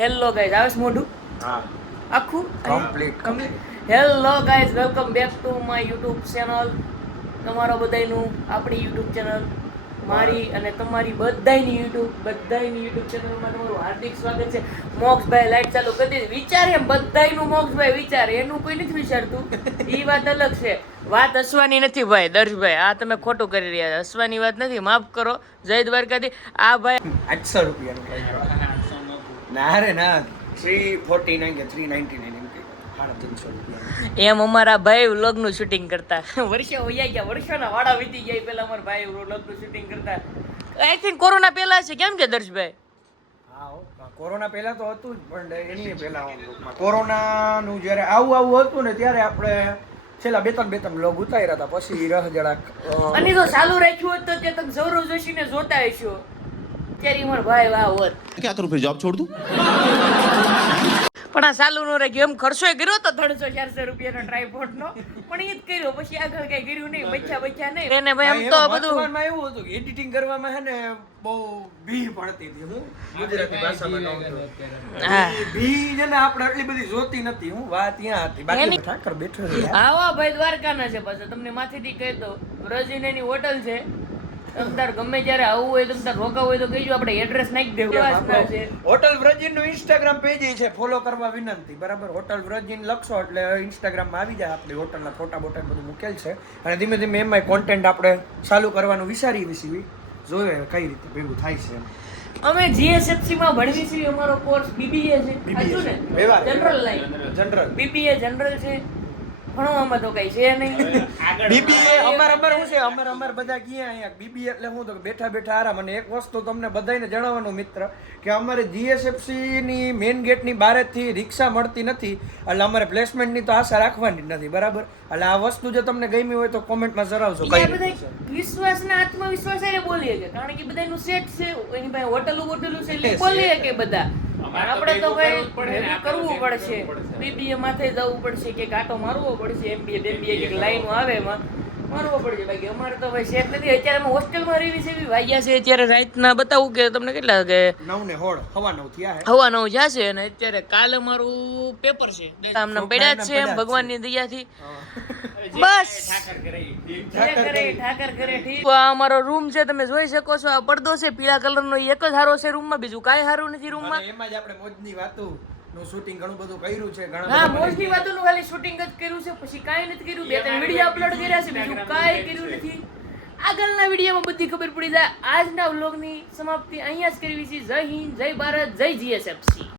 Hello guys, આવે છે મોઢું હા આખું complete hello guys, welcome back to my YouTube channel. તમારા બધાયનું આપણી યુટ્યુબ ચેનલ, મારી અને તમારી બધાયની યુટ્યુબ ચેનલમાં તમારું હાર્દિક સ્વાગત છે. મોક્ષભાઈ લાઈટ ચાલુ કરી દીધી. વિચારે એમ બધાયનું મોક્ષભાઈ વિચારે, એનું કોઈ નથી વિચારતું. એ વાત અલગ છે. વાત હસવાની નથી ભાઈ દર્શભાઈ, આ તમે ખોટું કરી રહ્યા છો. હસવાની વાત નથી, માફ કરો. જય દ્વારકાથી. આ ભાઈ 800 રૂપિયાનું ના રે ના 349 કે 399 એમ કે 350 રૂપિયા એમ અમારા ભાઈ વ્લોગનું શૂટિંગ કરતા વર્ષો વયા ગયા, વર્ષોના વાડા વીતી ગયા. પેલા અમારા ભાઈ વ્લોગનું શૂટિંગ કરતા, આઈ થિંક કોરોના પહેલા છે. કેમ કે દર્શભાઈ? હા કોરોના પહેલા તો હતું જ, પણ એની પહેલા કોરોનાનું જ્યારે આવું હતું ને ત્યારે આપણે છેલ્લા બે ત્રણ વ્લોગ ઉતાર્યા હતા. પછી રહ જરાક અને જો ચાલુ રાખ્યું હોત તો તે તમે સૌરવ જોશીને જોતા હશો, ત્યારે મારો ભાઈ વાહ હોત. क्या करूं फिर जॉब छोड़ दूं? પણ આ ચાલુ ન રાખ્યું. એમ ખર્ચો કર્યો તો 300-400 રૂપિયાનો ટ્રાયપોડ નો, પણ એ જ કર્યો. પછી આગળ કઈ કર્યું નહીં, બચ્યા નહીં. એને ભાઈ એમ તો બધું એવું હતું કે એડિટિંગ કરવામાં હે ને બહુ ભી પડતી હતી. હું ગુજરાતી ભાષામાં કહું તો હા, ભી છે ને આપણે એટલી બધી જોતી નથી. હું વાત ત્યાં હતી, બાકી ઠાકર બેઠો છે. આવા ભાઈ દ્વારકાના છે. પાછા તમને માથેથી કહી દો, રજીનેની હોટલ છે. તમતાર ગમે જ્યારે આવું હોય, તમતાર રોકાવું હોય તો કહીજો, આપણે એડ્રેસ નાખી દેવું છે. હોટલ વ્રજીન નું ઇન્સ્ટાગ્રામ પેજ છે, ફોલો કરવા વિનંતી. બરાબર, હોટલ વ્રજીન લખશો એટલે ઇન્સ્ટાગ્રામ માં આવી જાય. આપણી હોટલના ફોટા બોટા બધું મૂકેલ છે. અને ધીમે ધીમે એમાં કોન્ટેન્ટ આપણે ચાલુ કરવાનું વિચારી જોઈએ કઈ રીતે ભેગું થાય છે એમ. અમે જીએસએફસી માં ભણવી છીએ. અમારો કોર્સ બીબીએ છે. સાચું ને? General line, general BBA general છે. ભણવામાં તો કઈ છે નહીં. બીબીએ અમાર શું છે, અમાર બધા ગયા અહીંયા બીબીએ એટલે હું તો બેઠા આરામ. અને એક વસ્તુ તમને બધાને જણાવવાનું મિત્ર, કે અમારે જીએસએફસી ની મેઇન ગેટ ની બહારથી રિક્ષા મળતી નથી, એટલે અમારે પ્લેસમેન્ટ ની તો આશા રાખવાની જ નથી. બરાબર, એટલે આ વસ્તુ જો તમને ગમી હોય તો કોમેન્ટમાં જણાવજો. કઈ બધા વિશ્વાસના આત્મવિશ્વાસ એ બોલીએ કે, કારણ કે બધાનું સેટ છે, એની પાસે હોટલું છે, એટલે બોલીએ કે બધા. આપણે તો ભાઈ કરવું પડશે, બીબીએ માથે જવું પડશે, કે કાંટો મારવો પડશે, એમબીએ કે લાઈનો આવે એમાં મારવો પડશે. બાકી અમારે તો ભાઈ સેટ નથી. અત્યારે અમે હોસ્ટેલમાં રહેવી છે, એવી વાગ્યા છે અત્યારે રાતના. બતાવું કે તમને કેટલા કે 9 હવા 9 થયા હવા 9 જશે. અને અત્યારે કાલે અમારું પેપર છે, આમને પડ્યા જ છે એમ ભગવાનની દયાથી. બસ ઠાકર કરે ઠીક. આ અમારો રૂમ છે, તમે જોઈ શકો છો. આ પડદો છે પીળા કલરનો, એક જ હારો છે રૂમમાં, બીજું કાંઈ હારું નથી રૂમમાં. એમાં જ આપણે મોજની વાતો નું શૂટિંગ ઘણું બધું કર્યું છે. હા, મોજની વાતોનું ખાલી શૂટિંગ જ કર્યું છે, પછી કાંઈ નથી કર્યું. 2-3 વિડીયો અપલોડ કર્યા છે, બીજું કાંઈ કર્યું નથી. આગળના વિડીયોમાં બધી ખબર પડી જાય. આજના વ્લોગની સમાપ્તિ અહીંયા જ કરવી છે. જય હિન્દ, જય ભારત, જય જીએસએફસી.